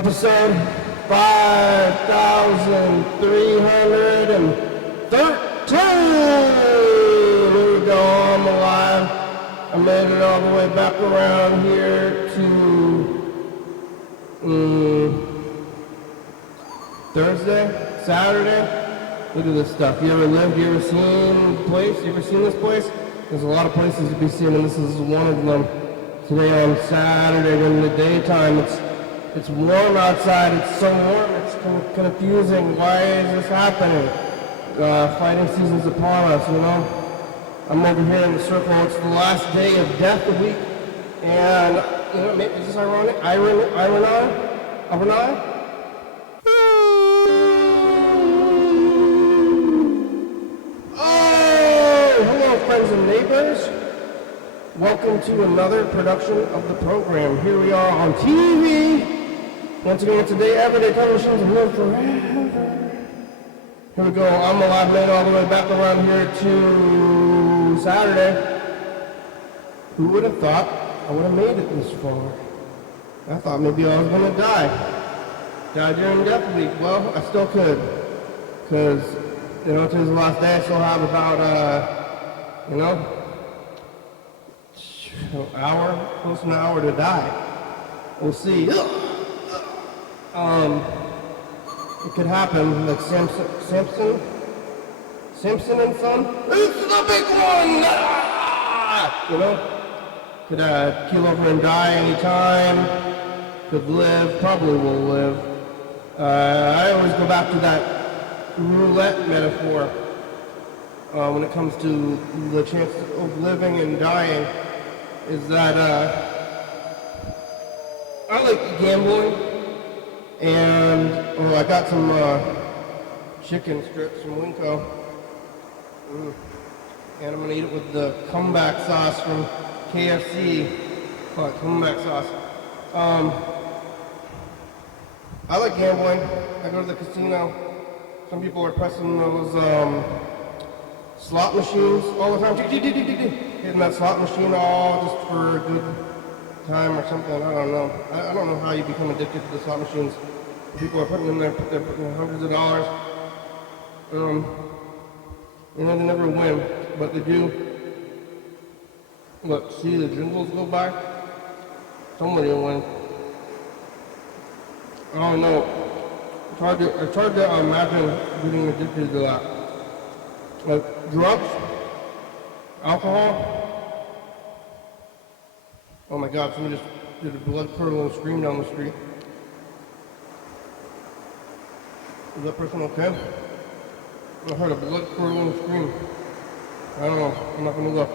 Episode 5313. Here we go, I'm alive. I made it all the way back around here to Thursday, Saturday. Look at this stuff. You ever lived, you ever seen the place? You ever seen this place? There's a lot of places to be seen, and this is one of them. Today on Saturday, in the daytime, it's warm outside. It's so warm, it's confusing. Why is this happening? Fighting season's upon us, you know? I'm over here in the circle. It's the last day of Death Week, and you know, maybe is this ironic? Ironic? Friends and neighbors, welcome to another production of the program. Here we are on TV. Once again, it's a day everyday television to live forever. Here we go. I'm alive, made all the way back around here to Saturday. Who would have thought I would have made it this far? I thought maybe I was going to die during Death Week. Well, I still could, because you know, today's the last day. I still have about you know, close to an hour to die. We'll see. It could happen, like Simpson and Son. It's the big one! You know, could keel over and die anytime. Could live, probably will live. I always go back to that roulette metaphor. When it comes to the chance of living and dying, is that I like gambling, and I got some chicken strips from Winco, and I'm gonna eat it with the comeback sauce from KFC. Comeback sauce. I like gambling. I go to the casino. Some people are pressing those slot machines all the time, hitting that slot machine all just for a good time or something. I don't know. I don't know how you become addicted to the slot machines. People are putting in there, they're putting hundreds of dollars. You know, they never win, but they do. Look, see the jingles go by? Somebody will win. I don't know. It's hard to imagine getting addicted to that. Like drugs, alcohol. Oh my God, somebody just did a blood-curdling scream down the street. Is that person okay? I heard a blood-curdling scream. I don't know, I'm not gonna look.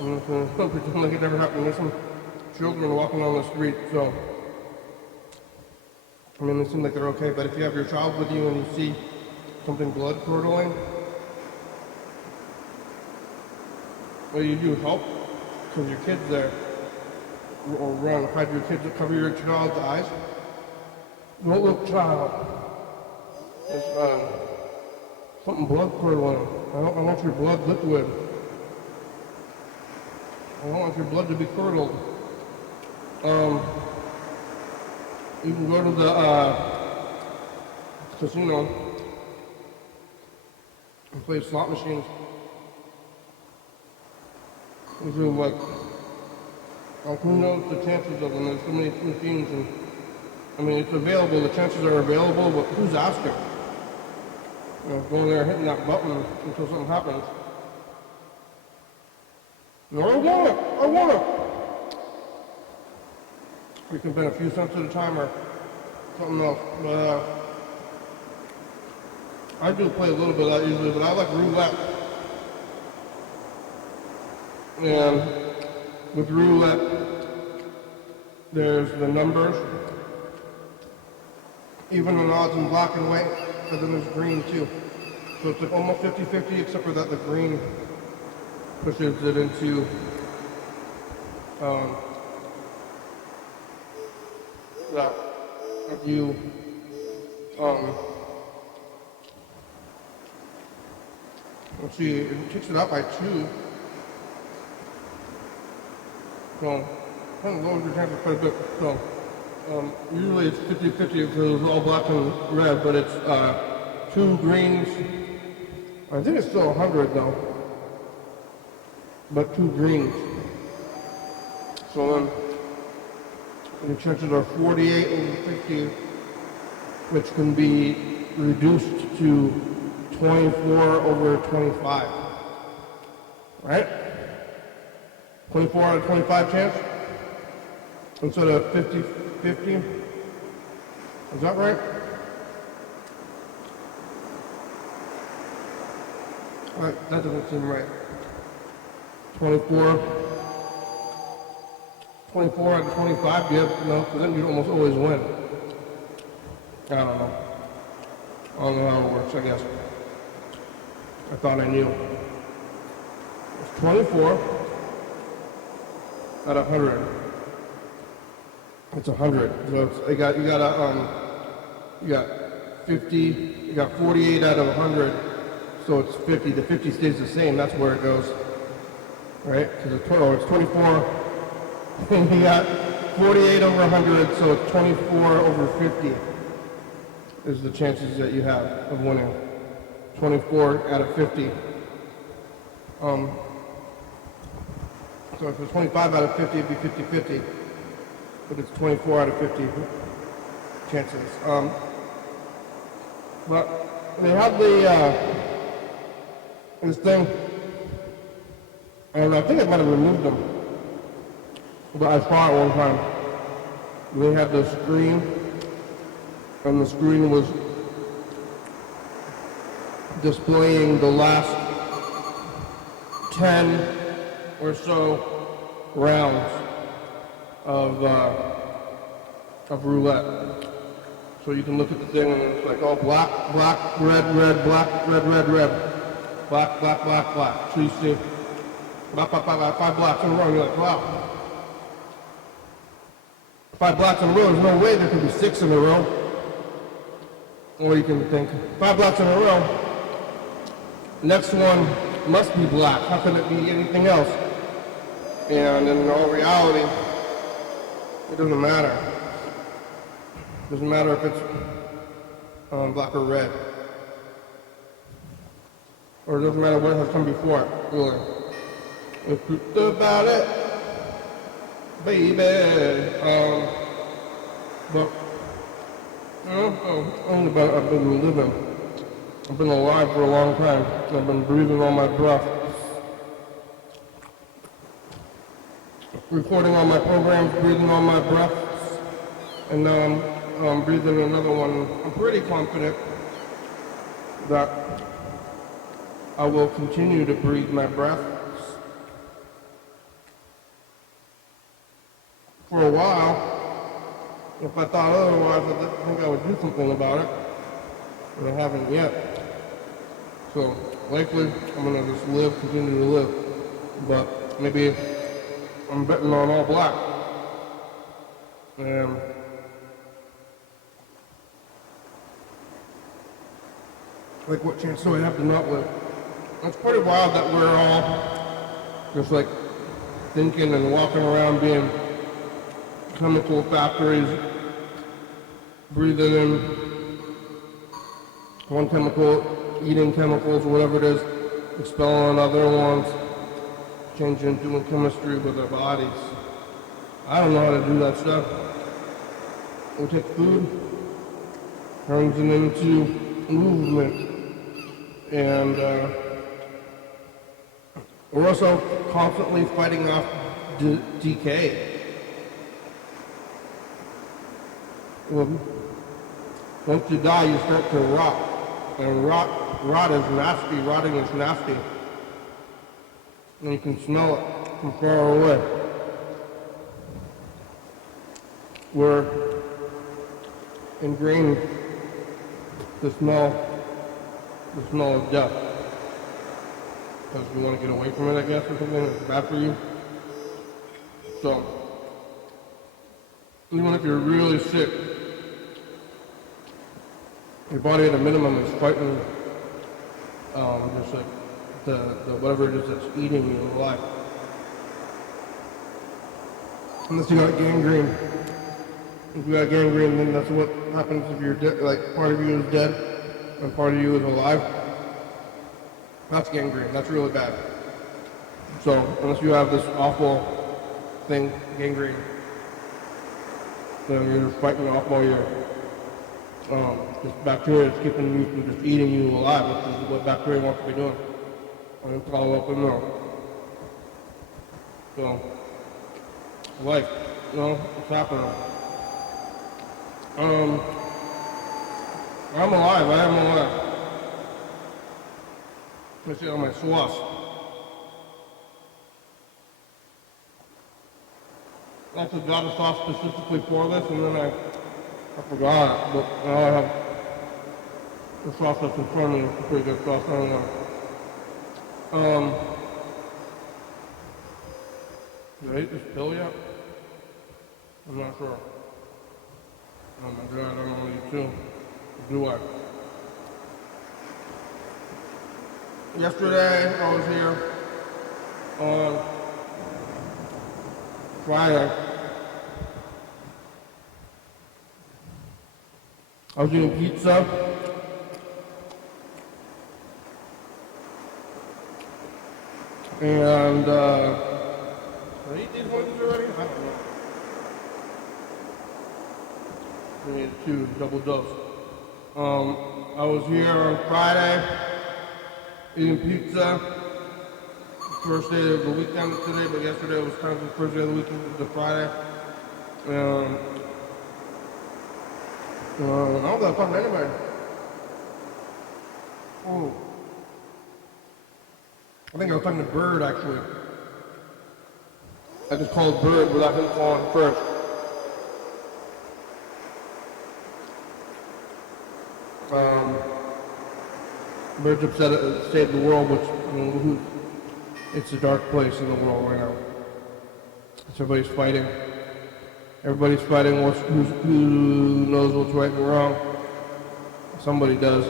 I'm just gonna pretend like it never happened. There's some children walking on the street, so. I mean, they seem like they're okay, but if you have your child with you and you see something blood-curdling, what do you do? Help? Because your kid's there. Or run. Hide your kids, cover your child's eyes. Don't look, child. It's something blood curdling. I want your blood liquid. I don't want your blood to be curdled. You can go to the casino and play slot machines. Which are like, who knows the chances of them? There's so many machines, and I mean, it's available, the chances are available, but who's asking? You know, going there hitting that button until something happens. No, I want it! We can bet a few cents at a time or something else, but I do play a little bit of that usually, but I like roulette. And with roulette, there's the numbers, even the odds in black and white, but then there's green too. So it's like almost 50-50, except for that the green pushes it into that if you let's see, it takes it out by 2. So, kind of lowers your chances quite a bit. So, Usually it's 50-50 because it's all black and red, but it's 2 greens. I think it's still 100 though, but 2 greens. So then the chances are 48 over 50, which can be reduced to 24 over 25, right? 24 out of 25 chance instead of 50-50. Is that right? That doesn't seem right. 24 out of 25, yeah, no, because then you almost always win. I don't know. I don't know how it works, I guess. I thought I knew. It's 24 out of 100. It's 100. So it's, you got 50, you got 48 out of 100. So it's 50. The 50 stays the same. That's where it goes, right? Because it's 24. And you got 48 over 100, so it's 24 over 50 is the chances that you have of winning. 24 out of 50. So if it's 25 out of 50, it'd be 50-50. But it's 24 out of 50 chances. But they have this thing, and I think I might have removed them. But I saw it one time. They had the screen, and the screen was displaying the last 10 or so rounds of roulette. So you can look at the thing and it's like, oh, black, black, red, red, black, red, red, red, black, black, black, black. So you see black, black, black, black, 5 blacks in a row. You're like, wow. 5 blacks in a row, there's no way there could be 6 in a row. Or you can think, 5 blacks in a row, next one must be black. How can it be anything else? And in all reality, it doesn't matter. It doesn't matter if it's black or red. Or it doesn't matter what has come before it, really. The truth about it, baby. But I've been living. I've been alive for a long time. I've been breathing on my breath. Recording all my programs, breathing on my breath. And now I'm breathing another one. I'm pretty confident that I will continue to breathe my breath for a while. If I thought otherwise, I think I would do something about it. But I haven't yet. So likely I'm gonna just continue to live. But maybe I'm betting on all black. And like what chance do I have to not live? It's pretty wild that we're all just like thinking and walking around being chemical factories, breathing in one chemical, eating chemicals, whatever it is, expelling other ones, changing, doing chemistry with our bodies. I don't know how to do that stuff. We take food, turns it into movement, and we're also constantly fighting off decay. Well, once you die, you start to rot. And rot is nasty. Rotting is nasty. And you can smell it from far away. We're ingrained to smell of death. Because you want to get away from it, I guess, or something. It's bad for you. So, even if you're really sick, your body at a minimum is fighting just like the whatever it is that's eating you alive. Unless you got gangrene If you got gangrene, then that's what happens if you're dead, like part of you is dead and part of you is alive. That's gangrene. That's really bad. So unless you have this awful thing, gangrene, then you're just fighting off all your this bacteria is keeping you from just eating you alive, which is what bacteria wants to be doing. And it's all up in there. So, life, it's happening. I'm alive, I am alive. Let's see on my sauce. I actually got a sauce specifically for this, and then I forgot it, but now I have the sauce that's in front of me. It's a pretty good sauce, I don't know. Did I eat this pill yet? I'm not sure. Oh my god, I don't want to eat two. Do I? Yesterday, I was here on Friday. I was eating pizza. And, did I eat these ones already? I don't know. I need two, double dose. I was here on Friday, eating pizza. First day of the weekend today, but yesterday was kind of the first day of the weekend, it was the Friday. I don't know if I'm talking to anybody. Oh. I think I was talking to Bird, actually. I just called Bird without him calling first. Bird's upset at the state of the world, which, it's a dark place in the world right now. Everybody's fighting. Everybody's fighting who knows what's right and wrong. Somebody does.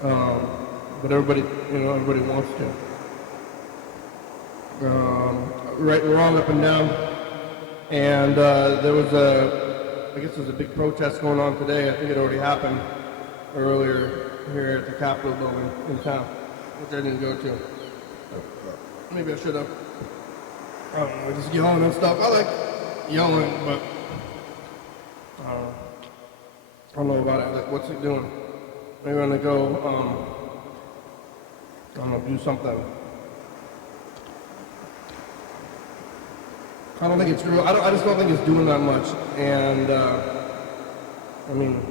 But everybody wants to. Right and wrong, up and down. And there was I guess there's a big protest going on today. I think it already happened earlier here at the Capitol building in town, which I didn't go to. Maybe I should have. I don't know, just yelling and stuff. I like yelling, but I don't know about it. Like, what's it doing? Maybe I'm gonna go, I don't know, do something. I don't think it's real. I just don't think it's doing that much. And I mean,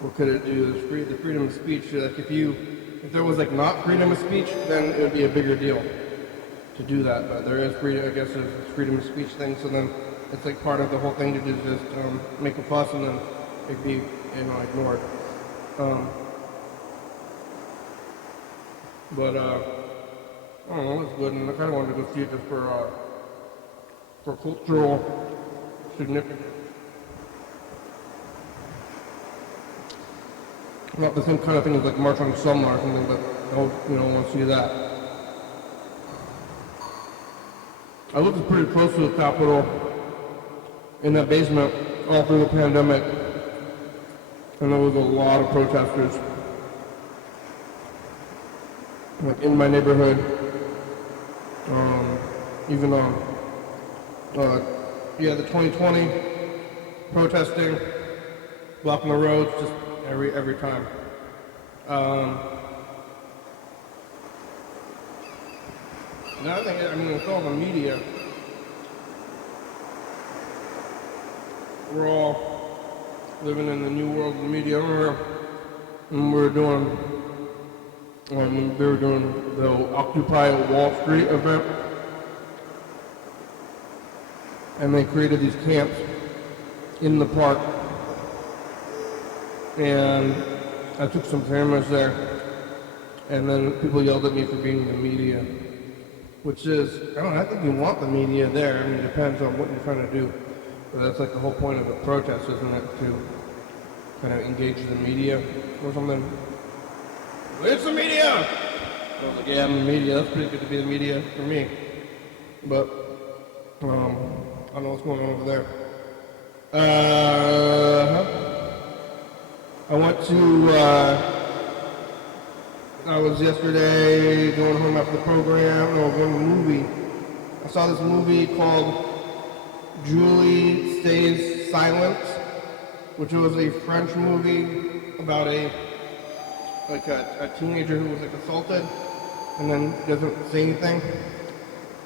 what could it do? The freedom of speech. Like if there was like not freedom of speech, then it would be a bigger deal to do that. But there is freedom. I guess there's this freedom of speech thing. So then it's like part of the whole thing to just make a fuss and then it'd be ignored. But I don't know. It's good, and I kind of wanted to go see it just for cultural significance. Not the same kind of thing as like March on Selma or something, but I want to see that. I lived pretty close to the Capitol in that basement all through the pandemic, and there was a lot of protesters. Like in my neighborhood, even on the 2020 protesting, blocking the roads, just every time. Another thing, it's all the media. We're all living in the new world of the media. I remember when they were doing the Occupy Wall Street event, and they created these camps in the park, and I took some cameras there, and then people yelled at me for being the media, which is, I think you want the media there. It depends on what you're trying to do, but that's like the whole point of a protest, isn't it, to kind of engage the media or something. It's the media! I was like, yeah, I'm the media. That's pretty good to be the media for me, but I don't know what's going on over there. I went to, I was yesterday going home after the program, or going to a movie. I saw this movie called Julie Stays Silent, which was a French movie about a teenager who was like assaulted and then doesn't say anything,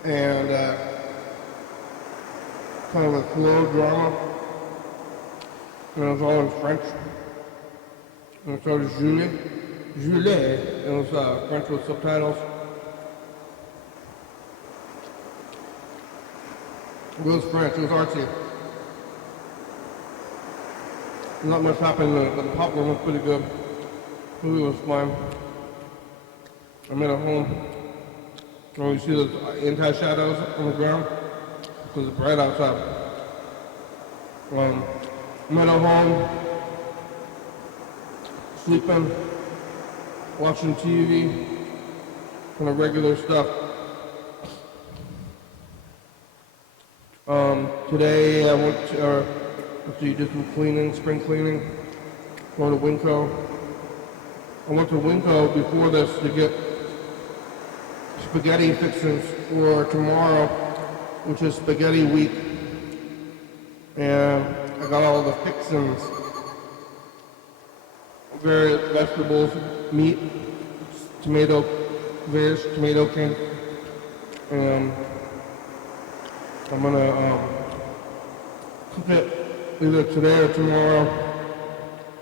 and kind of a slow drama, and it was all in French. And so it was Julie, it was French with subtitles. It was French, it was artsy. Not much happened, but the popcorn was pretty good. The movie was fine. I made it home. And you see those anti-shadows on the ground? Because it's bright outside. I'm at home, sleeping, watching TV, kind of regular stuff. Today I went to, did some cleaning, spring cleaning, going to Winco. I went to Winco before this to get spaghetti fixings for tomorrow, which is spaghetti week. And I got all the fixings, various vegetables, meat, tomato, various tomato cans, and I'm gonna cook it either today or tomorrow,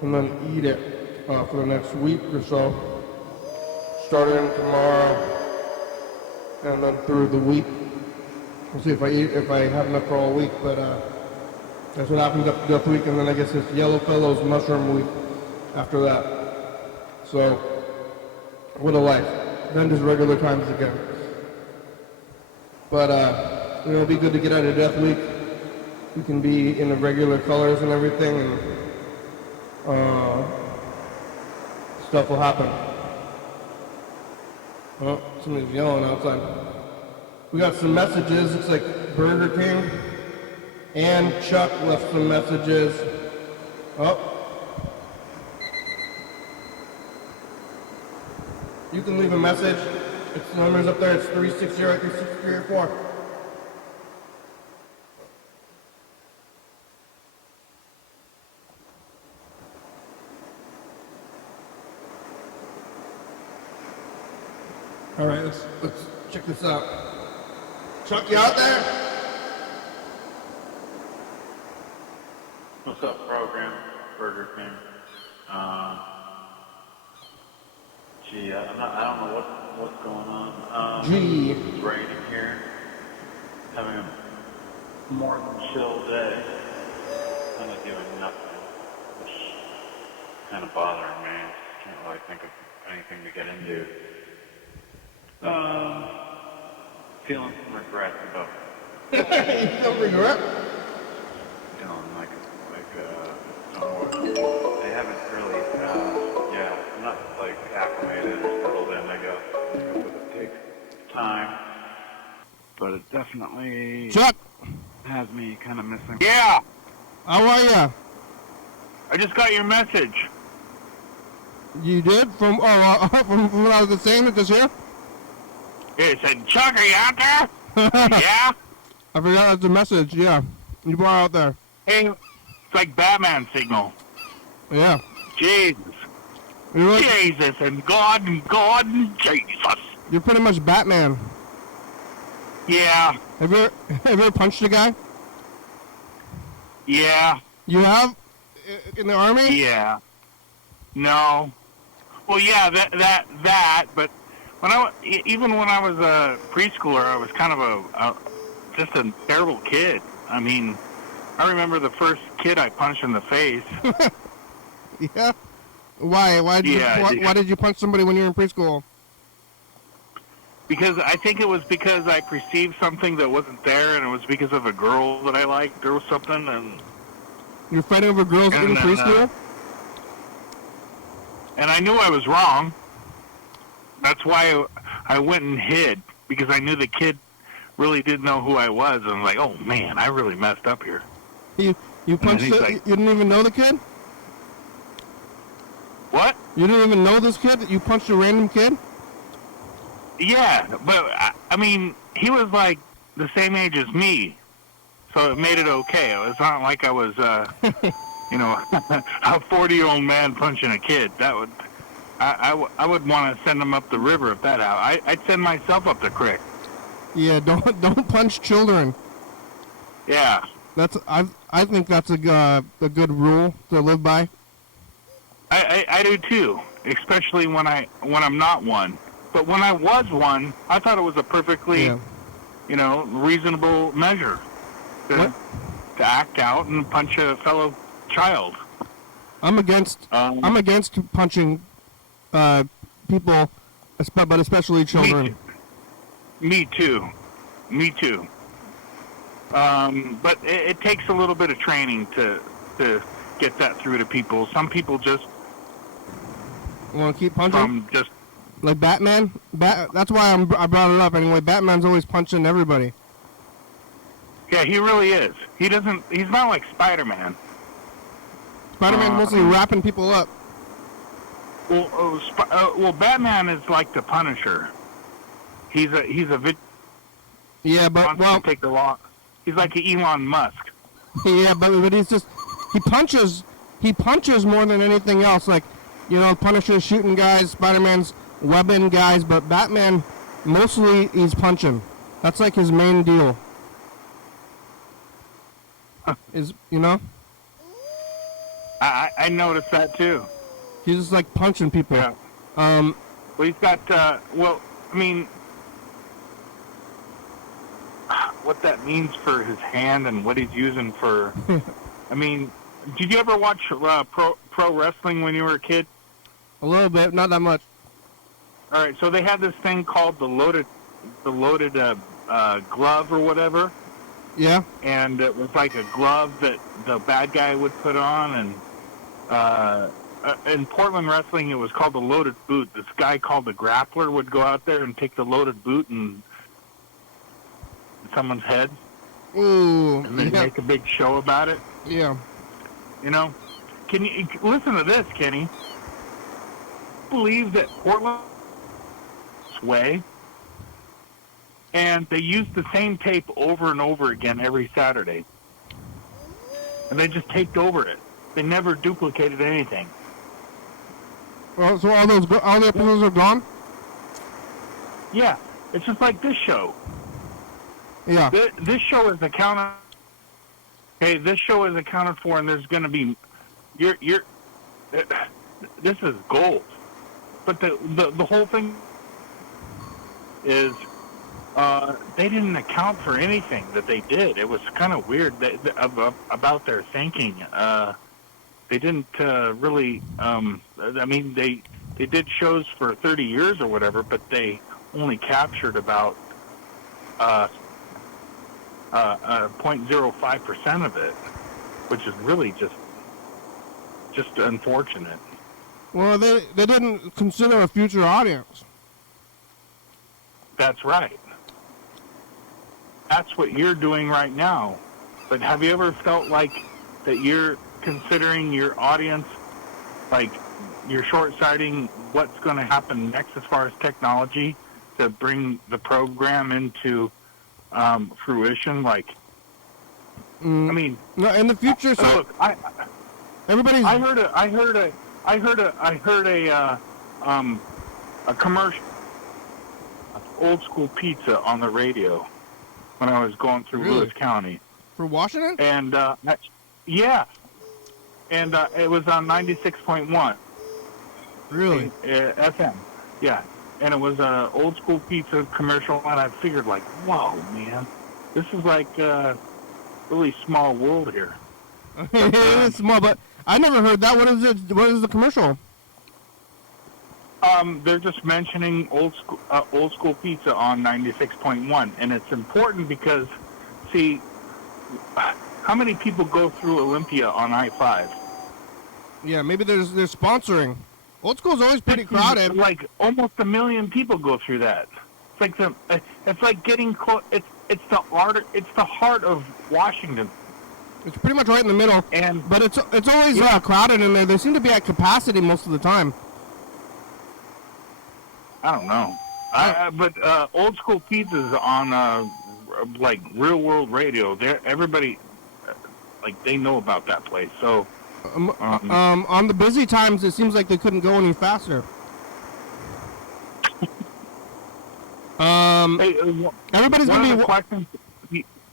and then eat it for the next week or so, starting tomorrow, and then through the week. We'll see if I have enough for all week, but that's what happens after the week, and then I guess it's Yellowfellow's mushroom week after that. So, what a life. Then just regular times again. But, it'll be good to get out of Death Week. We can be in the regular colors and everything, and stuff will happen. Oh, somebody's yelling outside. We got some messages. Looks like Burger King and Chuck left some messages. Oh. You can leave a message. It's the number's up there. It's 360-36384. All right, let's check this out. Chuck, you out there? What's up, program? Burger King. I don't know what's going on. It's raining here. Having a more chill day. Kind of doing nothing, which is kind of bothering me. Can't really think of anything to get into. Feeling some regret about. Some regret? Feeling like they haven't really. I'm not like acclimated or settled in. I guess it takes time, but it definitely Chuck has me kind of missing. Yeah, how are ya? I just got your message. You did? From what I was saying it this year? It said, Chuck, are you out there? Yeah? I forgot that's the message, yeah. You brought out there. Hey, it's like Batman signal. Yeah. Jesus. Jesus and God and Jesus. You're pretty much Batman. Yeah. Have you ever punched a guy? Yeah. You have? In the army? Yeah. No. Well, yeah, that, but even when I was a preschooler, I was kind of just a terrible kid. I mean, I remember the first kid I punched in the face. Yeah? Why? Why did you punch somebody when you were in preschool? Because I think it was because I perceived something that wasn't there, and it was because of a girl that I liked or something. And you're fighting over girls in preschool? And I knew I was wrong. That's why I went and hid, because I knew the kid really didn't know who I was. And I'm like, oh man, I really messed up here. You You punched he's it? like, You didn't even know the kid? what? You didn't even know this kid? You punched a random kid? Yeah, but I mean, he was like the same age as me, so it made it okay. It's not like I was, you know, a 40-year-old man punching a kid. That would, I would want to send him up the river if that happened. I'd send myself up the creek. Yeah, don't punch children. Yeah. I think that's a good rule to live by. I do too, especially when I'm not one. But when I was one, I thought it was a perfectly, you know, reasonable measure to act out and punch a fellow child. I'm against punching people, but especially children. Me too. But it takes a little bit of training to get that through to people. Some people just want to keep punching. Like Batman. That's why I brought it up anyway. Batman's always punching everybody. Yeah, he really is. He's not like Spider-Man. Spider-Man's mostly wrapping people up. Well, Batman is like the Punisher. He's a yeah, but take the law. He's like an Elon Musk. Yeah, but he punches more than anything else. Like, you know, Punisher's shooting guys, Spider-Man's webbing guys, but Batman mostly he's punching. That's like his main deal. You know? I noticed that too. He's just like punching people. Yeah. Well, he's got I mean, what that means for his hand and what he's using for. I mean, did you ever watch pro wrestling when you were a kid? A little bit, not that much. All right, so they had this thing called the loaded glove or whatever. Yeah. And it was like a glove that the bad guy would put on, and in Portland wrestling it was called the loaded boot. This guy called the grappler would go out there and take the loaded boot and someone's head. Ooh. And then make a big show about it. Yeah. You know? Can you listen to this, Kenny? Believe that Portland way, and they use the same tape over and over again every Saturday, and they just taped over it. They never duplicated anything. Well, so all the episodes are gone? Yeah, it's just like this show. Yeah. This show is accounted. Okay, this show is accounted for, and there's going to be, this is gold. But the whole thing is they didn't account for anything that they did. It was kind of weird about their thinking. They didn't really. I mean, they did shows for 30 years or whatever, but they only captured about 0.05% of it, which is really just unfortunate. Well, they didn't consider a future audience. That's right. That's what you're doing right now. But have you ever felt like that you're considering your audience, like you're short-sighting what's going to happen next as far as technology to bring the program into fruition? Like, I mean, no, in the future. So look, everybody's. I heard a commercial. Old School Pizza on the radio when I was going through Lewis County. For Washington? And, yeah. And it was on 96.1. Really? FM. Yeah. And it was an Old School Pizza commercial, and I figured, like, whoa, man. This is like a really small world here. It is small, but I never heard that. What is it? What is the commercial? They're just mentioning Old School Pizza on 96.1, and it's important because, see, how many people go through Olympia on I-5? Yeah, maybe they're sponsoring. Old School's always pretty crowded. Like almost 1 million people go through that. It's like getting close. It's the heart of Washington. It's pretty much right in the middle, but it's always crowded in there. They seem to be at capacity most of the time. I don't know. But Old School Pizza's on like Real World Radio. Everybody like they know about that place. So on the busy times, it seems like they couldn't go any faster. Everybody's gonna be questions.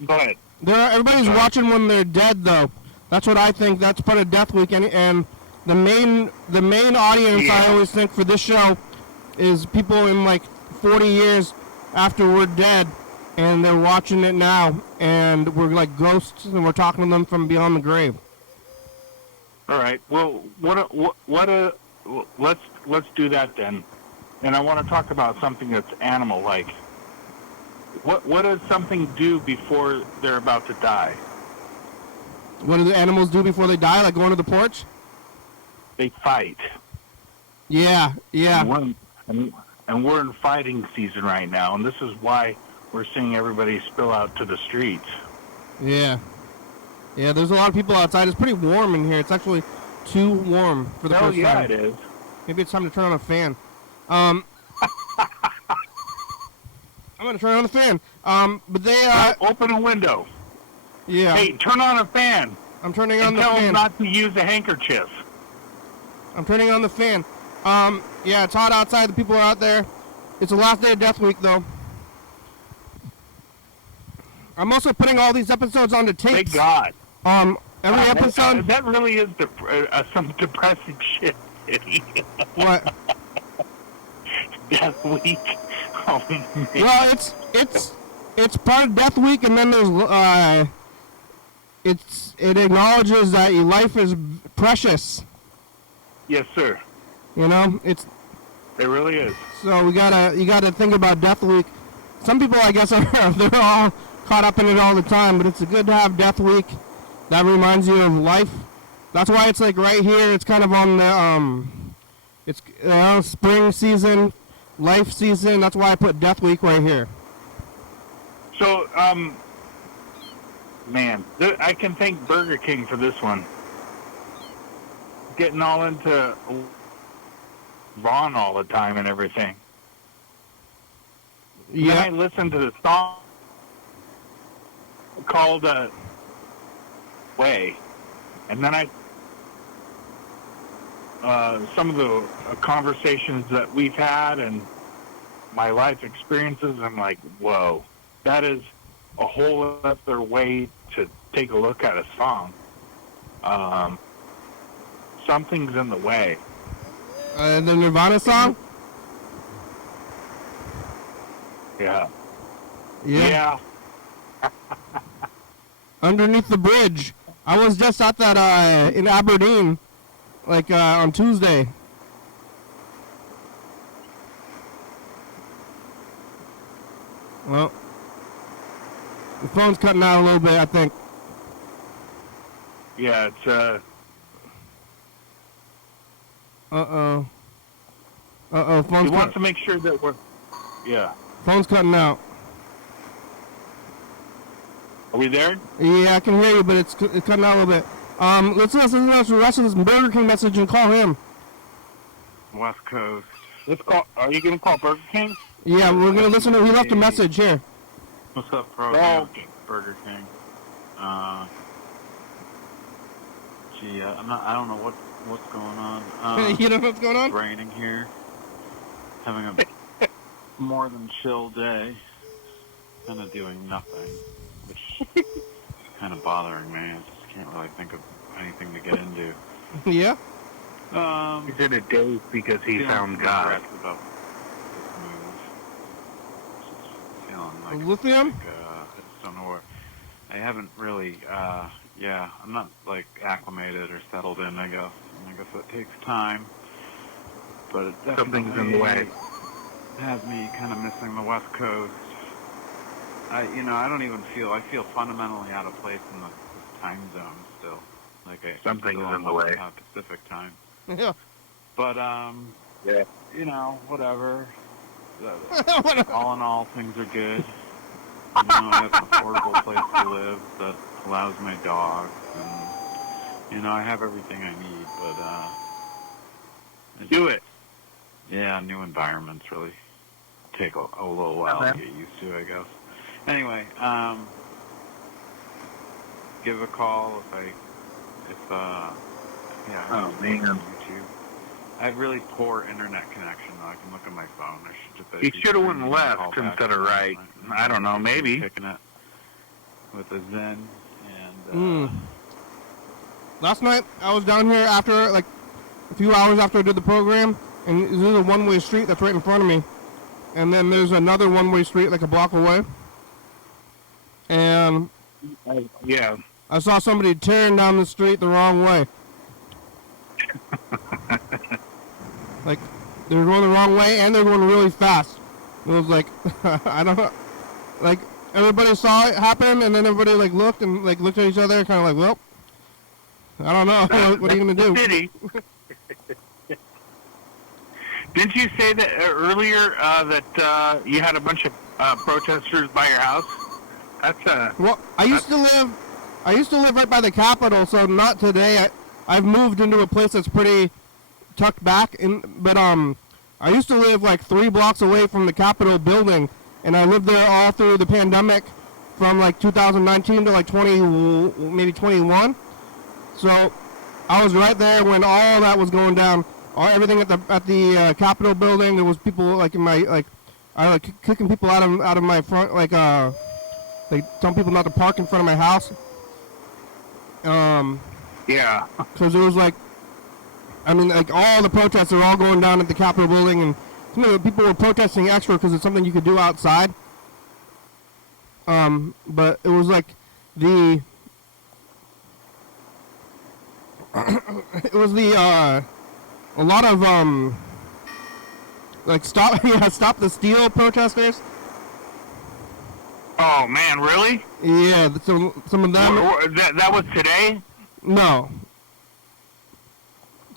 Go ahead. Everybody's watching when they're dead, though. That's what I think. That's part of Death Week, and the main audience I always think for this show is people in like 40 years after we're dead, and they're watching it now, and we're like ghosts, and we're talking to them from beyond the grave. All right. Well, let's do that then. And I want to talk about something that's animal-like. What does something do before they're about to die? What do the animals do before they die? Like going to the porch? They fight. Yeah. And we're in fighting season right now, and this is why we're seeing everybody spill out to the streets. Yeah. Yeah, there's a lot of people outside. It's pretty warm in here. It's actually too warm for the first time. Yeah, it is. Maybe it's time to turn on a fan. I'm going to turn on the fan. But they... Open a window. Yeah. Hey, turn on a fan. I'm turning on the fan. fan. Tell them not to use a handkerchief. I'm turning on the fan. Yeah, it's hot outside. The people are out there. It's the last day of Death Week, though. I'm also putting all these episodes onto tapes. Thank God. Every episode... That really is some depressing shit. What? Death Week. Oh, man. Well, it's part of Death Week, and then there's it acknowledges that your life is precious. Yes, sir. You know, it really is. So you gotta think about Death Week. Some people, I guess, they're all caught up in it all the time, but it's good to have Death Week. That reminds you of life. That's why it's like right here. It's kind of on the spring season, life season. That's why I put Death Week right here. So, man, I can thank Burger King for this one. Getting all into Vaughn all the time and everything. Yeah. Then I listened to the song called Way, and then some of the conversations that we've had and my life experiences, I'm like, whoa, that is a whole other way to take a look at a song. Something's in the way. The Nirvana song? Yeah. Yeah. Underneath the Bridge. I was just at that in Aberdeen, like on Tuesday. Well, the phone's cutting out a little bit, I think. Yeah, it's Uh-oh, phone's he wants to make sure that we're... Yeah. Phone's cutting out. Are we there? Yeah, I can hear you, but it's cutting out a little bit. Let's listen to the rest of this Burger King message and call him. West Coast. Let's call... Are you going to call Burger King? Yeah, we're going to listen to... He left a message here. What's up, program? Oh, okay. Burger King. Gee, I don't know what's going on. You don't know what's going on? It's raining here. Having a more than chill day. Kind of doing nothing, which is kind of bothering me. I just can't really think of anything to get into. Yeah? He's in a daze because he found God. About this move. Just feeling like Lithium? I just don't know where. I haven't really, I'm not like acclimated or settled in, I guess. I guess it takes time. But it Something's in the way. Has me kind of missing the West Coast. I don't even feel, I feel fundamentally out of place in the time zone still. Like Something's still in the way. Pacific time. Yeah. But, Yeah. Whatever. All in all, things are good. I have an affordable place to live that allows my dogs, and I have everything I need. But Do it. yeah, new environments really take a little while to get used to, I guess. Anyway, give a call if Oh, man. YouTube. I have really poor internet connection, though. I can look at my phone. You should have went left instead of right. I don't know, maybe. Picking it with a Zen and. Last night, I was down here after, like, a few hours after I did the program, and there's a one-way street that's right in front of me. And then there's another one-way street, like, a block away. And Yeah. I saw somebody tearing down the street the wrong way. Like, they were going the wrong way, and they were going really fast. It was like, I don't know. Like, everybody saw it happen, and then everybody, like, looked at each other, kind of like, well, I don't know. What are you going to do? Pity. Didn't you say that earlier that you had a bunch of protesters by your house? That's Well, I used to live right by the Capitol, so not today. I've moved into a place that's pretty tucked back, but I used to live like 3 blocks away from the Capitol building, and I lived there all through the pandemic, from like 2019 to like 20, maybe 21. So I was right there when all that was going down. Everything at the Capitol building. There was people like in my I kicking people out of my front, like telling people not to park in front of my house. yeah. Because there was like all the protests are all going down at the Capitol building, and some of the people were protesting extra because it's something you could do outside. But it was like a lot of stop the steal protesters. Oh man, really? Yeah, some of them. That was today? No.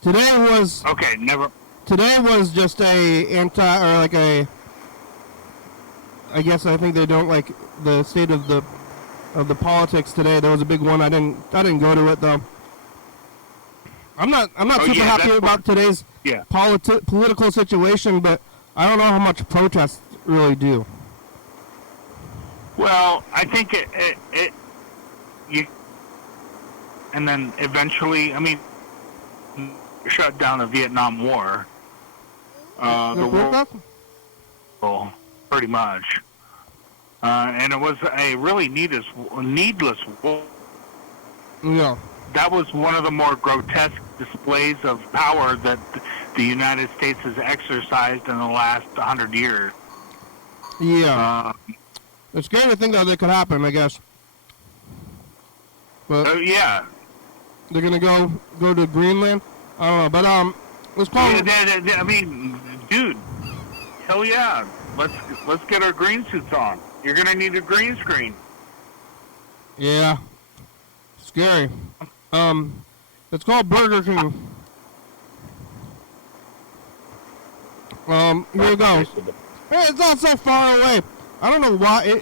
Today was Okay, never. Today was just I guess I think they don't like the state of the politics today. There was a big one. I didn't go to it though. I'm not super happy about today's political situation, but I don't know how much protests really do. Well, I think and then eventually, I mean, shut down the Vietnam War. The war, pretty much. And it was a really needless war. Yeah. That was one of the more grotesque displays of power that the United States has exercised in the last 100 years. Yeah. It's scary to think that it could happen, I guess. But yeah. They're gonna go to Greenland. I don't know, but let's call. I mean, dude, hell yeah! Let's get our green suits on. You're gonna need a green screen. Yeah. Scary. It's called Burger King. Here we go. Hey, it's not so far away. I don't know why.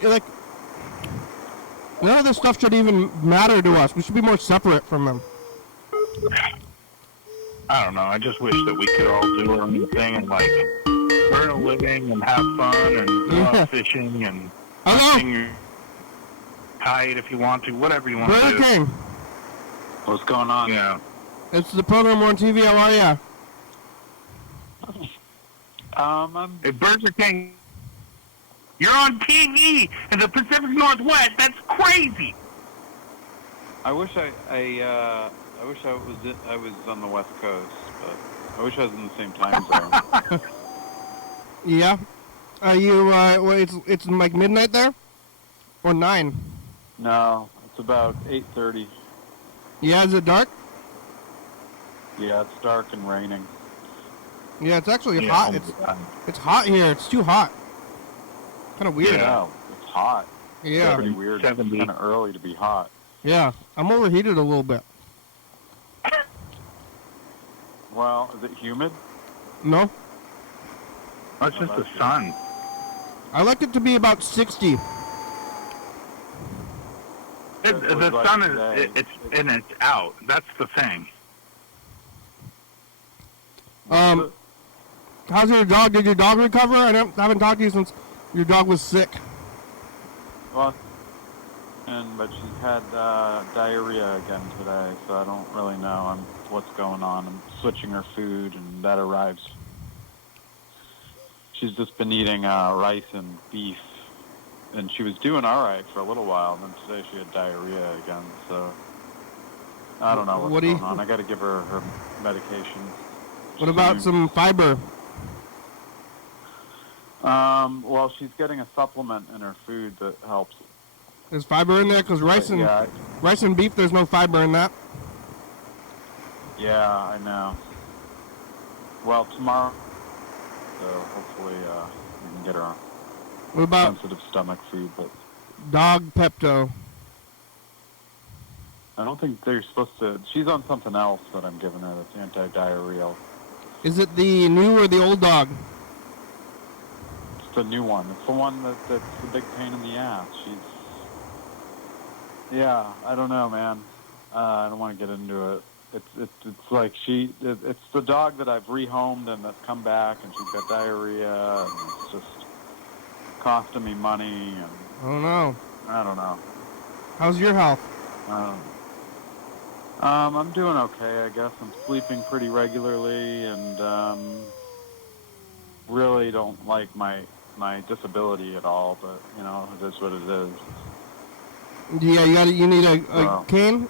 None of this stuff should even matter to us. We should be more separate from them. I don't know. I just wish that we could all do our own thing and like earn a living and have fun and go out fishing and hunting, kite if you want to, whatever you want to do. Burger King. What's going on? Yeah. It's the program on TV. How are ya? I'm. Hey, Burger King. You're on TV in the Pacific Northwest. That's crazy. I wish I was on the West Coast, but I wish I was in the same time zone. Yeah. Are you? It's like midnight there, or 9? No, it's about 8:30. Yeah. Is it dark? Yeah, it's dark and raining. Yeah, it's actually hot. It's hot here. It's too hot. Kind of weird. Yeah, it's hot. Yeah. It's pretty weird. It's kind of early to be hot. Yeah, I'm overheated a little bit. Well, is it humid? No. That's just the sun. I like it to be about 60. The like sun today. it's out. That's the thing. How's your dog? Did your dog recover? I haven't talked to you since your dog was sick. Well, but she's had diarrhea again today, so I don't really know what's going on. I'm switching her food, and that arrives. She's just been eating rice and beef, and she was doing all right for a little while, and then today she had diarrhea again, so I don't know what's going on. I got to give her her medication. What about some fiber? Well, she's getting a supplement in her food that helps. There's fiber in there? Because rice and beef, there's no fiber in that. Yeah, I know. Well, tomorrow, so hopefully we can get her What about sensitive stomach food. But dog Pepto? I don't think they're supposed to. She's on something else that I'm giving her that's anti-diarrheal. Is it the new or the old dog? It's the new one. It's the one that's the big pain in the ass. Yeah, I don't know, man. I don't want to get into it. It's like it's the dog that I've rehomed and that's come back, and she's got diarrhea, and it's just costing me money, and I don't know. How's your health? I'm doing okay, I guess. I'm sleeping pretty regularly, and really don't like my disability at all, but it is what it is. Yeah, you need a cane?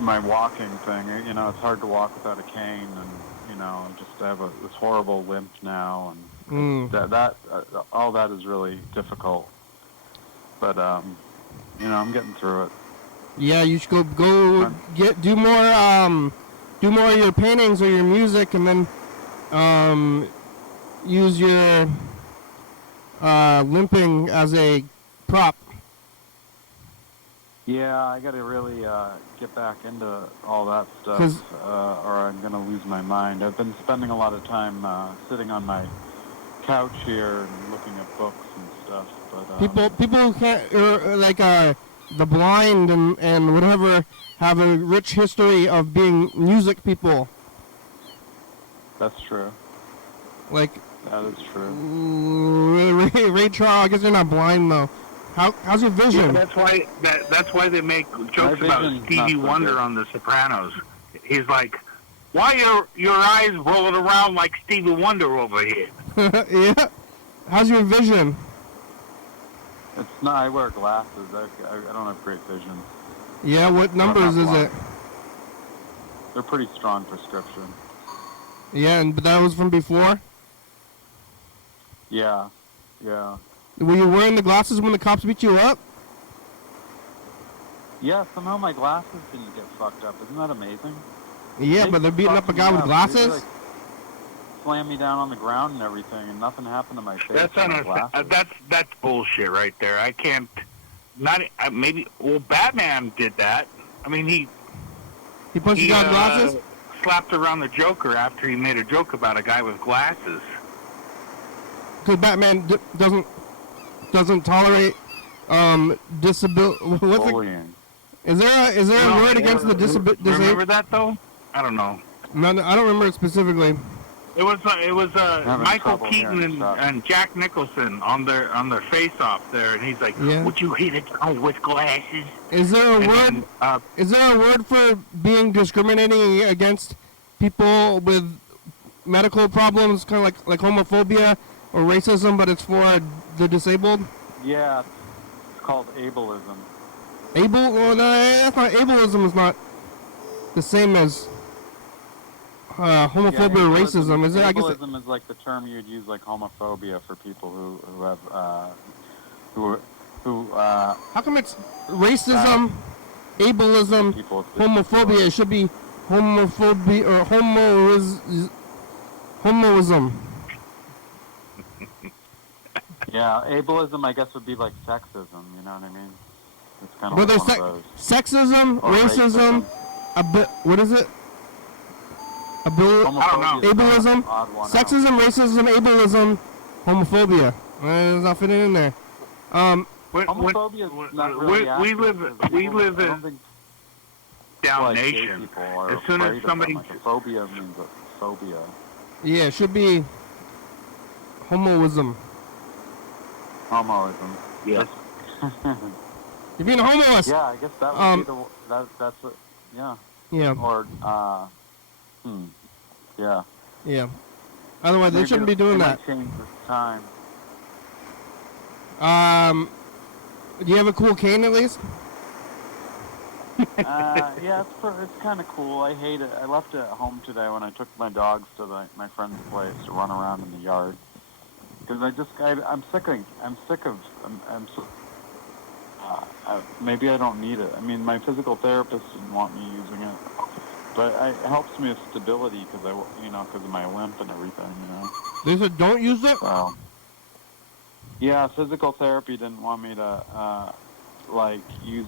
My walking thing, it's hard to walk without a cane, and I just have this horrible limp now, and that all that is really difficult. But I'm getting through it. Yeah, you should go do more of your paintings or your music, and then use your limping as a prop. Yeah, I got to really get back into all that stuff, or I'm going to lose my mind. I've been spending a lot of time sitting on my couch here and looking at books and stuff. But people who can't, like the blind and whatever, have a rich history of being music people. That's true. Like that is true. Ray Charles. I guess you're not blind though. How's your vision? Yeah, that's why they make jokes about Stevie Wonder on The Sopranos. He's like, why are your eyes rolling around like Stevie Wonder over here? Yeah. How's your vision? It's not. I wear glasses. I don't have great vision. Yeah. What numbers is it? They're pretty strong prescription. Yeah, but that was from before? Yeah. Were you wearing the glasses when the cops beat you up? Yeah, somehow my glasses didn't get fucked up. Isn't that amazing? Yeah, but they're beating up a guy with glasses? They, slammed me down on the ground and everything, and nothing happened to my face. That's bullshit right there. I can't... Batman did that. I mean, He punched you down glasses? Slapped around the Joker after he made a joke about a guy with glasses. Because Batman doesn't tolerate disability. Bullying. Is there a word against the disability? Remember that though? I don't know. No, I don't remember it specifically. It was Michael Keaton and Jack Nicholson on their face-off there, and he's like, "Would you hit a guy with glasses?" Is there a word? Is there a word for being discriminating against people with medical problems, kind of like homophobia or racism, but it's for the disabled? Yeah, it's called ableism. Well, no, that's not. Ableism is not the same as homophobia or racism, is it? I guess ableism is like the term you'd use like homophobia for people who have How come it's racism, ableism, homophobia? It should be homophobia or homoism. Yeah, ableism I guess would be like sexism. You know what I mean? It's kind of like one of those. Sexism, racism, what is it? Ableism, sexism, racism, ableism, homophobia. It's not fitting in there. Homophobia is not really we live I in don't think down gay nation. people are As soon afraid as of somebody, them. Like, a phobia means a phobia. Yeah, it should be homoism. Homoism. yeah, You're being a homoist. Yeah, I guess that would be that's what, yeah. Yeah. Or, yeah. Yeah. Otherwise, they shouldn't be doing they that. might change this time. Do you have a cool cane at least? Yeah, it's kind of cool. I hate it. I left it at home today when I took my dogs to my friend's place to run around in the yard. Because I'm sick of, maybe I don't need it. I mean, my physical therapist didn't want me using it. But it helps me with stability because of my limp and everything, They said don't use it? So, yeah, physical therapy didn't want me to, use,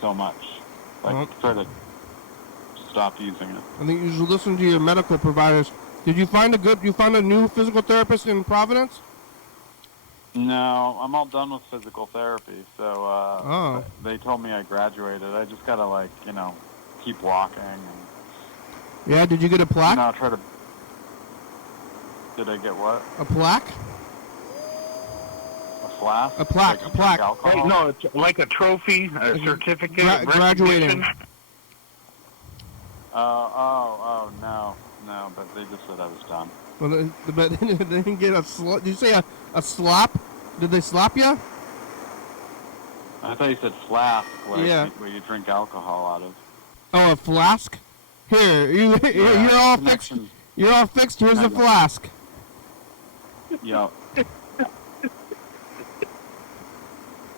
so much. Try to stop using it. I think you should listen to your medical providers. Did you find a new physical therapist in Providence? No, I'm all done with physical therapy. So they told me I graduated. I just gotta keep walking. Yeah. Did you get a plaque? No, Did I get what? A plaque? A flask? A plaque. Like A plaque. alcohol? hey, no, it's like a trophy, a certificate, graduating. recognition. No, but they just said I was done. Well, but they didn't get a slap. Did you say a slap? Did they slap you? I thought you said flask, Yeah. where you drink alcohol out of. Oh, a flask? Here, you're all fixed. Connection. You're all fixed. Here's a Kinda. flask. Yeah.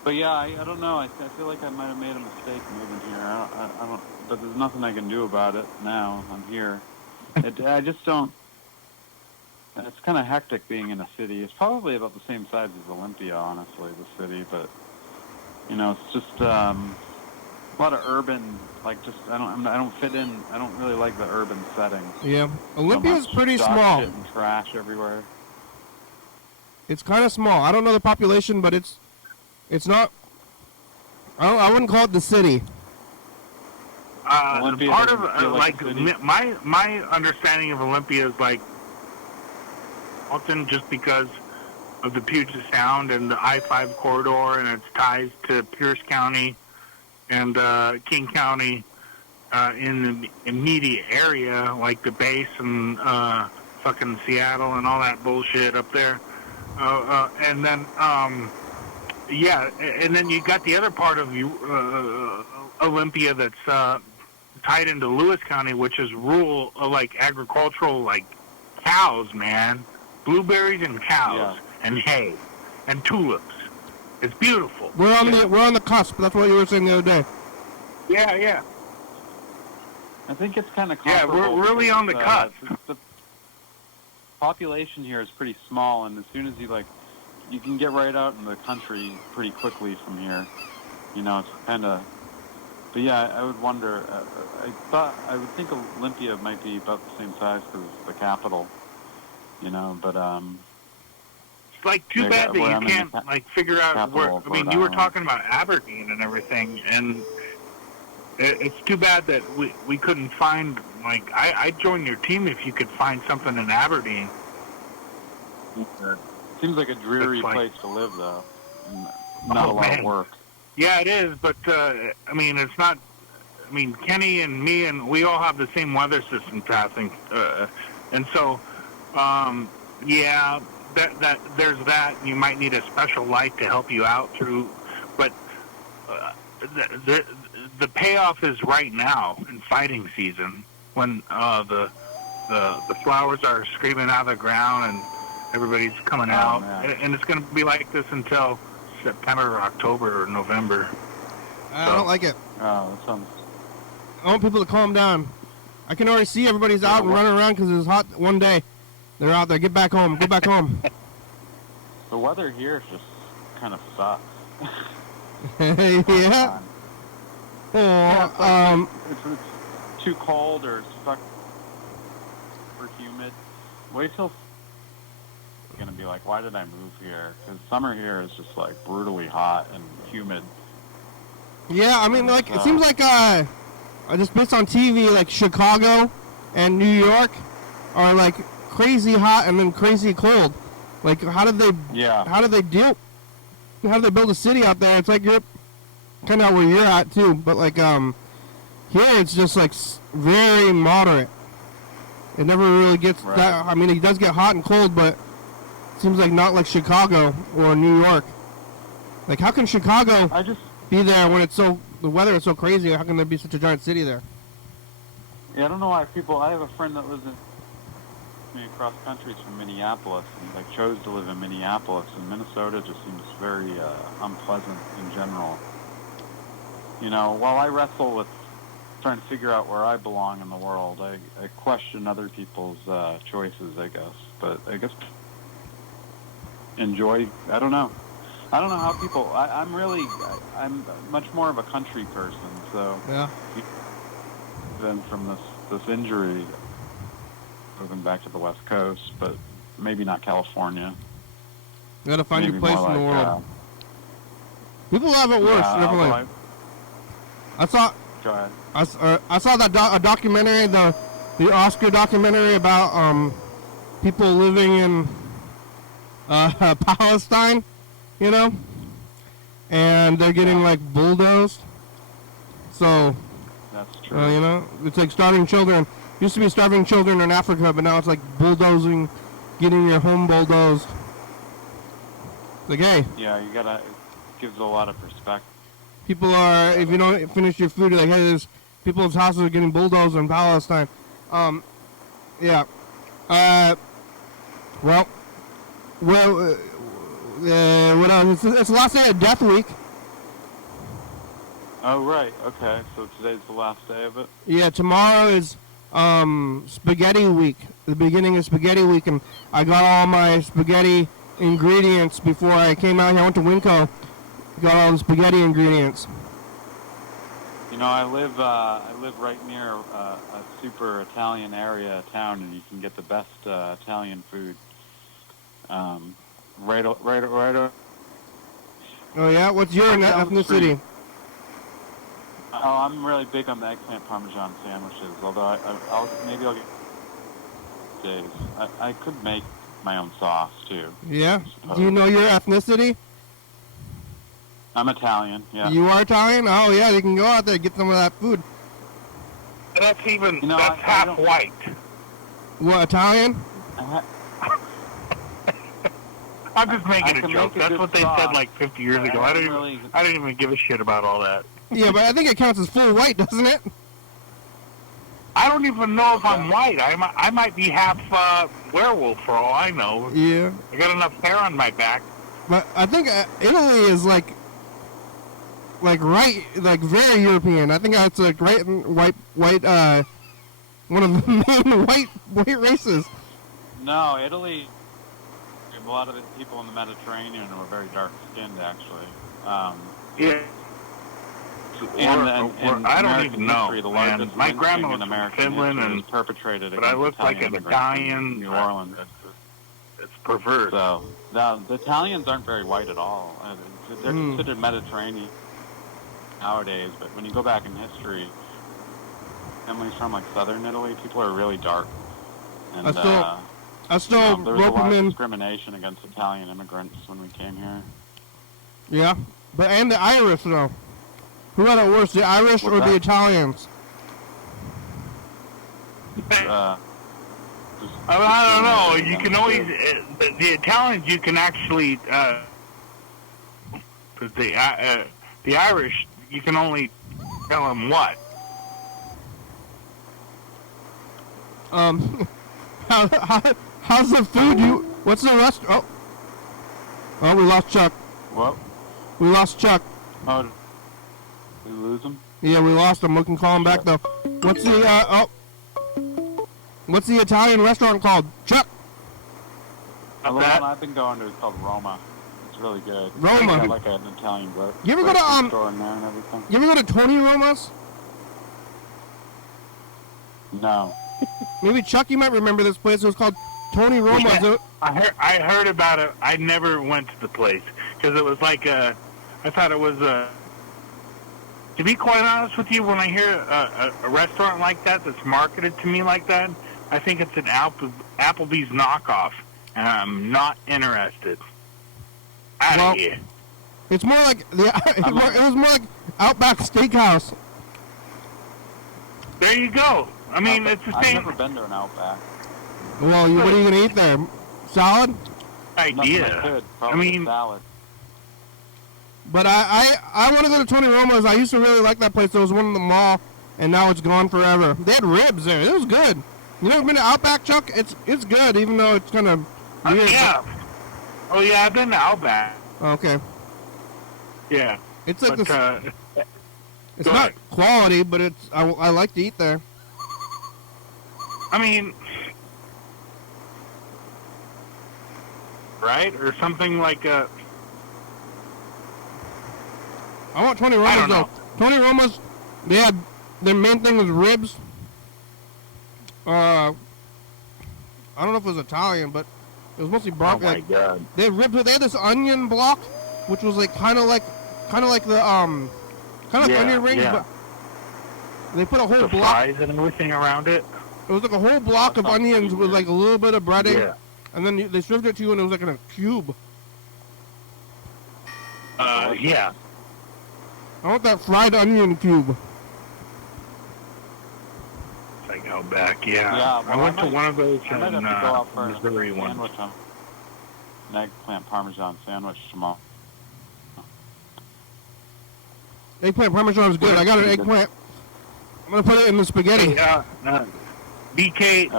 But yeah, I don't know. I feel like I might have made a mistake moving here. I don't. But there's nothing I can do about it now. I'm here. I just don't. It's kind of hectic being in a city. It's probably about the same size as Olympia, honestly, the city. But it's just a lot of urban. I don't fit in. I don't really like the urban setting. Yeah, Olympia's So much pretty dog small. shit and trash everywhere. It's kind of small. I don't know the population, but it's not. I wouldn't call it the city. Olympia Part of doesn't feel like a city. my understanding of Olympia is often just because of the Puget Sound and the I-5 corridor and its ties to Pierce County and King County in the immediate area, like the base and fucking Seattle and all that bullshit up there. And then, and then you got the other part of Olympia that's tied into Lewis County, which is rural, agricultural, cows, man. Blueberries and cows and hay and tulips. It's beautiful. We're on the cusp. That's what you were saying the other day. Yeah. I think it's kind of Yeah, comparable. we're really on the cusp. The population here is pretty small, and as soon as you can get right out in the country pretty quickly from here. It's kind of. But yeah, I would wonder. I would think Olympia might be about the same size because it's the capital. But It's too bad that you can't figure out where. I mean, you were talking about Aberdeen and everything, and it's too bad that we couldn't find. I'd join your team if you could find something in Aberdeen. Seems like a dreary place to live, though. Not a lot of work. Yeah, it is, but I mean, it's not. I mean, Kenny and me and we all have the same weather system passing, and so. That there's that. You might need a special light to help you out through, but the payoff is right now in fighting season when the flowers are screaming out of the ground and everybody's coming out, and it's going to be like this until September or October or November. I don't like it. Oh, that sounds. I want people to calm down. I can already see everybody's out and running around because it's hot one day. They're out there. Get back home. Go back home. The weather here just kind of sucks. Yeah. It's too cold or it's super humid. Wait till going to be like, why did I move here? Because summer here is just like brutally hot and humid. Yeah, I mean, like, it seems like, just based on TV, like, Chicago and New York are, like, crazy hot and then crazy cold. Like, how did they build a city out there? It's like you're kind of where you're at, too. But, like, here it's just, like, very moderate. It never really gets that, I mean, it does get hot and cold, but it seems like not like Chicago or New York. Like, how can Chicago be there when it's the weather is so crazy? How can there be such a giant city there? Yeah, I don't know why I have a friend that lives across countries from Minneapolis, and like chose to live in Minneapolis, and Minnesota just seems very unpleasant in general. You know, while I wrestle with trying to figure out where I belong in the world, I question other people's choices, I guess. But I guess enjoy, I don't know how people, I'm much more of a country person, so yeah. Then from this injury, moving back to the West Coast, but maybe not California. You gotta find your place in the world. People have it worse, definitely. Go ahead. I saw that a documentary, the Oscar documentary about people living in Palestine, you know, and they're getting like bulldozed. So that's true. You know, it's like starving children. Used to be starving children in Africa, but now it's like bulldozing, getting your home bulldozed. Like, hey. Yeah, it gives a lot of perspective. People are, if you don't finish your food, you're like, hey, there's people's houses are getting bulldozed in Palestine. Yeah. Well, what else? It's the last day of Death Week. Oh, right. Okay. So today's the last day of it? Yeah, tomorrow is Spaghetti Week. The beginning of Spaghetti Week, and I got all my spaghetti ingredients before I came out here. I went to Winco. Got all the spaghetti ingredients. You know, I live right near a super Italian area of town, and you can get the best Italian food. Right. Oh yeah, what's your ethnicity? Oh, I'm really big on the eggplant parmesan sandwiches. Although I'll get days. I could make my own sauce too. Yeah. Do you know your ethnicity? I'm Italian, yeah. You are Italian? Oh, yeah, you can go out there and get some of that food. That's half white. What, Italian? I'm just making a joke. That's what they said like 50 years ago. I don't even give a shit about all that. Yeah, but I think it counts as full white, doesn't it? I don't even know if I'm white. I might be half werewolf for all I know. Yeah. I got enough hair on my back. But I think Italy is like very European. I think that's a great white one of the main white races. No, Italy. A lot of the people in the Mediterranean were very dark skinned, actually. Yeah. I don't even know. The largest my grandma was in American Finland, history was perpetrated but I look like an Italian. In New Orleans. It's perverse. So the Italians aren't very white at all. They're considered Mediterranean nowadays, but when you go back in history, families from like southern Italy, people are really dark. And I still there was a lot of discrimination against Italian immigrants when we came here. Yeah, and the Irish though. Who had it worse, the Irish or the Italians? I don't know. You can always the Italians. You can actually the Irish. You can only tell them what. How's the food? What's the rest? Oh, we lost Chuck. What? We lost Chuck. Oh, did we lose him? Yeah, we lost him. We can call him back though. What's the Italian restaurant called? Chuck. The one I've been going to is called Roma. It's really good. Roma. It's like an Italian store You ever go to in there and everything. You ever go to Tony Roma's? No. Maybe Chuck, you might remember this place. It was called Tony Roma's. Yeah, I heard about it. I never went to the place because it was like I thought it was to be quite honest with you, when I hear a restaurant like that that's marketed to me like that, I think it's an Applebee's knockoff, and I'm not interested. Out of here. It's more like it was more like Outback Steakhouse. There you go. I mean, it's the same. I've never been to an Outback. Well, what are you gonna eat there? Salad? Idea. I mean, salad. But I want to go to Tony Roma's. I used to really like that place. There was one in the mall, and now it's gone forever. They had ribs there. It was good. You never been to Outback, Chuck? It's good, even though it's kind of weird. Yeah. Oh yeah, I've been to Outback. Okay. Yeah. It's like but, this. It's not quality, but it's I like to eat there. I mean, right, or something like a. I want Tony Roma's though. Tony Roma's, their main thing was ribs. I don't know if it was Italian, but it was mostly barbecue. Oh my God! They had ribs. They had this onion block, which was like kind of like the onion rings, but they put a whole the block. Fries and everything around it. It was like a whole block of onions with like a little bit of breading, and then they served it to you, and it was like in a cube. Yeah. I want that fried onion cube. It's like Outback, yeah. Yeah, well, I went to one of those in I might have to go out for Missouri a once. sandwich, an eggplant parmesan sandwich tomorrow. Eggplant parmesan is good. I got an eggplant. I'm gonna put it in the spaghetti. BK,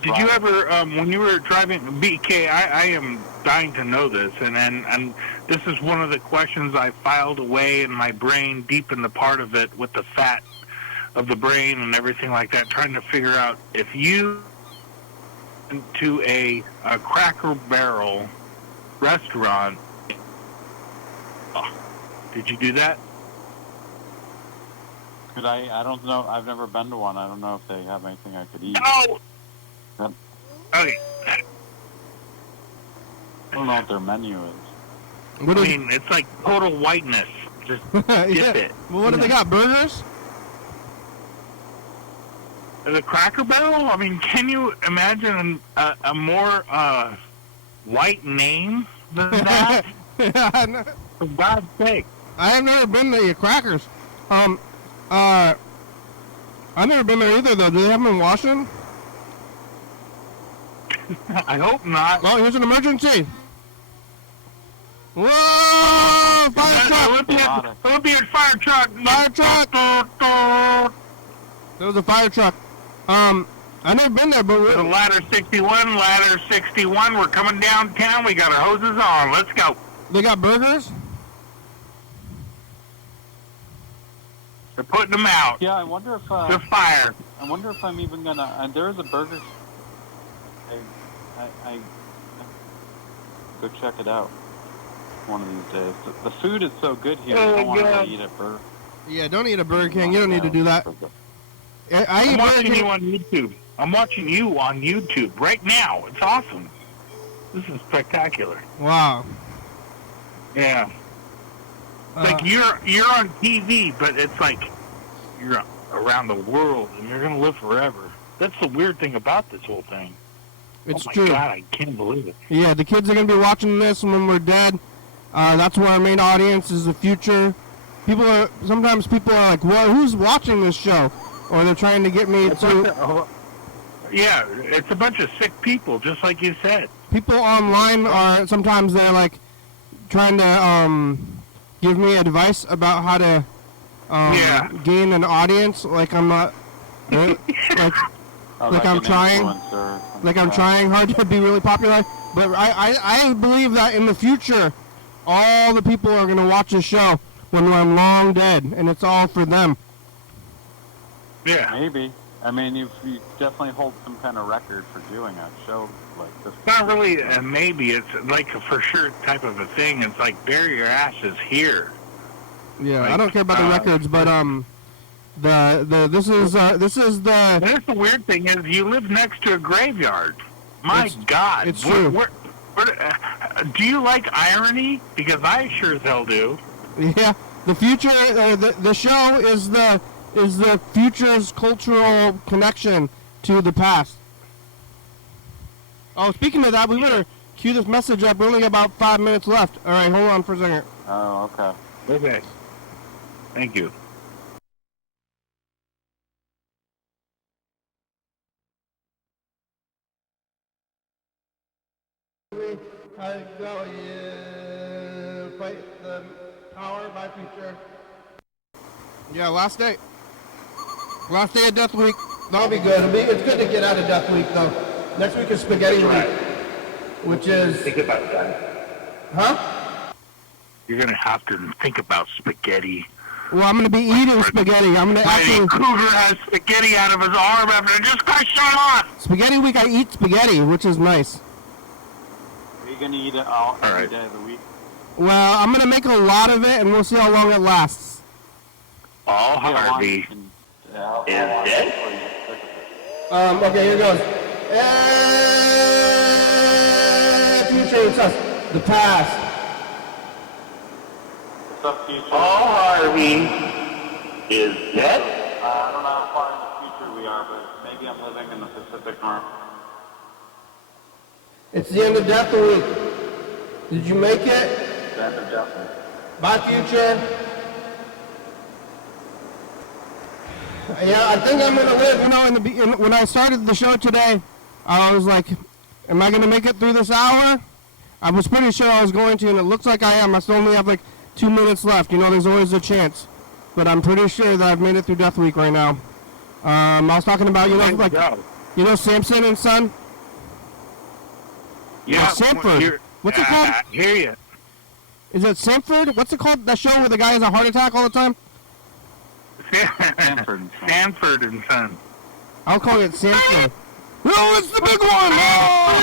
did you ever, when you were driving, BK, I am dying to know this, and this is one of the questions I filed away in my brain, deep in the part of it, with the fat of the brain and everything like that, trying to figure out if you went to a Cracker Barrel restaurant, did you do that? I don't know. I've never been to one. I don't know if they have anything I could eat. No! Yep. Okay. I don't know what their menu is. I mean, it's like total whiteness. Just dip it. Well, what do they got? Burgers? The Cracker Barrel? I mean, can you imagine a more white name than that? For God's sake. I have never been to your Crackers. I've never been there either, though. Do they have them in Washington? I hope not. Oh, here's an emergency. Whoa! Fire truck! Olympian fire truck! Fire truck! There was a fire truck. I've never been there, but The ladder 61, we're coming downtown. We got our hoses on. Let's go. they got burgers? They're putting them out. Yeah, I wonder if They're fire. I wonder if I'm even gonna. There is a burger. I go check it out one of these days. The food is so good here. I don't want to eat at Burger. Yeah, don't eat a Burger King. You don't need to do that. I'm watching you on YouTube. I'm watching you on YouTube right now. It's awesome. This is spectacular. Wow. Yeah. It's like you're on TV, but it's like you're around the world and you're gonna live forever. That's the weird thing about this whole thing. It's oh my true. God, I can't believe it. Yeah, the kids are going to be watching this when we're dead. That's where our main audience is, the future. Sometimes people are like, well, who's watching this show? Or they're trying to get me to... Yeah, it's a bunch of sick people, just like you said. People online are, sometimes they're like, trying to give me advice about how to gain an audience. Like I'm not... Like I'm trying hard to be really popular, but I believe that in the future, all the people are going to watch the show when I'm long dead, and it's all for them. Yeah. Maybe. I mean, you definitely hold some kind of record for doing a show like this. It's not really a maybe. It's like a for sure type of a thing. It's like bury your asses here. Yeah, like, I don't care about the records, but this is the. That's the weird thing is you live next to a graveyard. My God. It's true. Do you like irony? Because I sure as hell do. Yeah, the future, the show is the future's cultural connection to the past. Oh, speaking of that, we better cue this message up. We only got about 5 minutes left. All right, hold on for a second. Oh, okay. Okay. Thank you. I go, yeah, fight the power by future. Yeah, last day. Last day of Death Week. That'll be good. It's good to get out of Death Week, though. Next week is Spaghetti Week, which is... Think about that. Huh? You're going to have to think about spaghetti. Well, I'm going to be eating spaghetti. I'm going to actually... Cougar has spaghetti out of his arm after it just got shot off. Spaghetti Week, I eat spaghetti, which is nice. Are you going to eat it all every day of the week? Well, I'm going to make a lot of it, and we'll see how long it lasts. All Harvey is dead? Okay, here goes. Future, it's us. The past. What's up, future? All Harvey is dead? I don't know how far in the future we are, but maybe I'm living in the Pacific Rim. It's the end of Death Week. Did you make it? The end of Death Week. Bye, future. Yeah, I think I'm gonna live. You know, when I started the show today, I was like, "Am I gonna make it through this hour?" I was pretty sure I was going to, and it looks like I am. I still only have like 2 minutes left. You know, there's always a chance, but I'm pretty sure that I've made it through Death Week right now. I was talking about, Samson and Son. Yeah, Sanford. What's it called? I hear you. Is it Sanford? What's it called? That show where the guy has a heart attack all the time? Sanford and Son. I'll call it Sanford. No, it's the big one! Oh!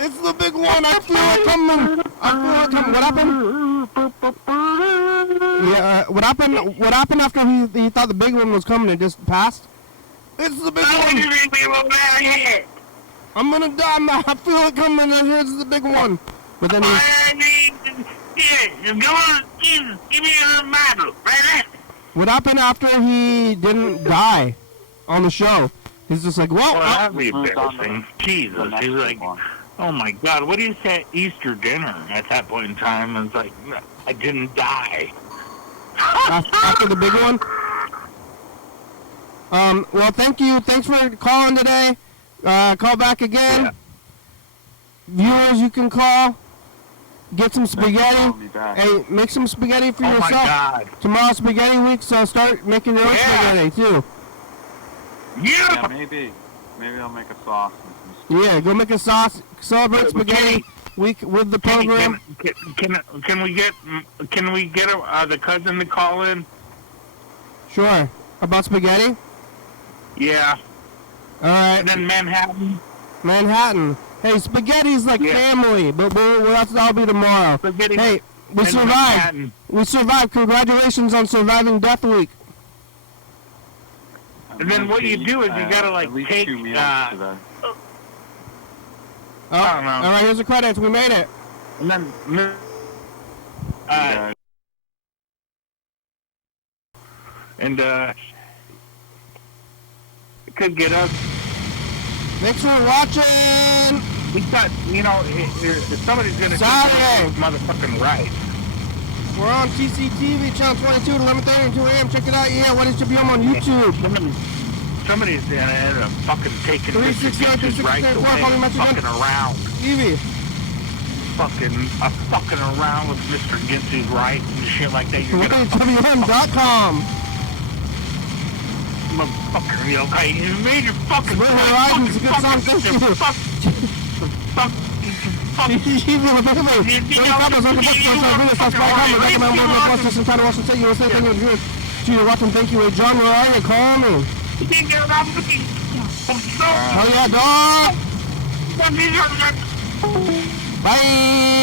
It's the big one! I feel it coming! What happened? Yeah, what happened after he thought the big one was coming and just passed? It's the big one! I'm gonna die! I feel it coming and here's the big one! But then Give me a model, right? what happened after he didn't die on the show? He's just like, well, that'd be embarrassing. Jesus, he's like, oh my God, what do you say at Easter dinner at that point in time? And it's like, I didn't die. After the big one? Well, thank you. Thanks for calling today. Call back again. Yeah. Viewers, you can call. Get some spaghetti. Hey, make some spaghetti for yourself. My God. Tomorrow's Spaghetti Week, so start making your own spaghetti, too. Yeah, maybe I'll make a sauce. Yeah, go make a sauce. Celebrate Spaghetti Week with the program. Can we get the cousin to call in? Sure. About spaghetti? Yeah. All right. And then Manhattan. Hey, spaghetti's like family, but that'll be tomorrow. Spaghetti. Hey, we survived. Manhattan. We survived. Congratulations on surviving Death Week. And then what you do is you gotta take. I don't know. All right, here's the credits. We made it. And then. It could get us. Thanks for watching. We got, if somebody's gonna Saturday. do motherfucking right. We're on TCTV, channel 22 at 11:30 and 2 a.m. Check it out. Yeah, YDHWM on YouTube. Somebody's gonna fucking taking Mr. Gibson's rights away, fucking around. Evie. Fucking around with Mr. Gibson's rights and shit like that. You're gonna YDHWM.com. Motherfucker, you made your fucking Horizon's a good song. Thank you. Thank you, John. Where are you? Call me. Oh yeah, dog. Bye.